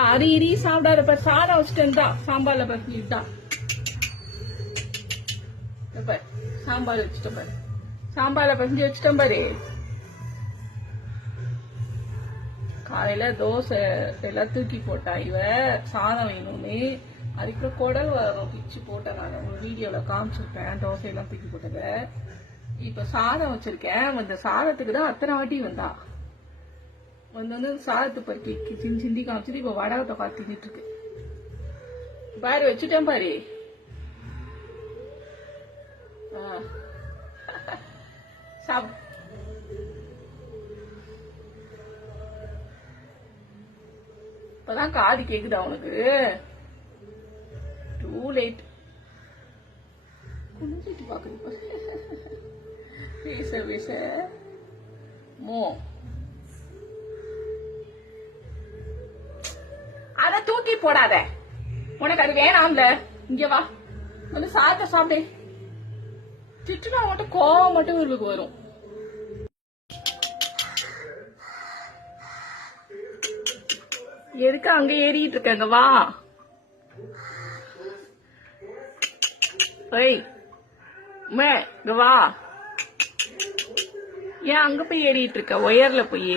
அது இரி சாப்பிடாத பாரு. சாதம் வச்சுட்டு தான் சாம்பார்ல பாரு. இதுதான் பாரு, சாம்பார் வச்சுட்டேன் பாரு. சாம்பார்ல பசஞ்சு வச்சுட்டேன் பாரு. காலையில தோசை எல்லாம் தூக்கி போட்டா இவ சாதம் வேணும்னு. அதுக்கப்புறம் குடல் வரும் பிச்சு போட்டேன். நான் உங்க வீடியோல காமிச்சிருப்பேன் தோசை எல்லாம் தூக்கி போட்டத. இப்ப சாதம் வச்சிருக்கேன். அந்த சாதத்துக்கு தான் அத்தனை வாட்டி வந்தா வந்து சாதத்தை பருக்கி சிந்தி காமிச்சிட்டு இப்ப வடகத்தை காத்திட்டு இருக்கு பாரு. வச்சுட்டேன் பாரு. இப்பதான் காது கேக்குதா உனக்கு? Too late. குனிஞ்சிட்டு பாக்குது பேச பேச மோ. அத தூக்கி போடாத. உனக்கு அது வேணாம்ல. இங்க வா வந்து சாப்பிட்ட சாப்பிடு. திட்டுனா மட்டும் கோவம் மட்டும் இவளுக்கு வரும். எதுக்கு அங்க ஏறிட்டு இருக்காங்க? வா. இங்க வா. ஏன் அங்க போய் ஏறிட்டு இருக்க? ஒயர்ல போய்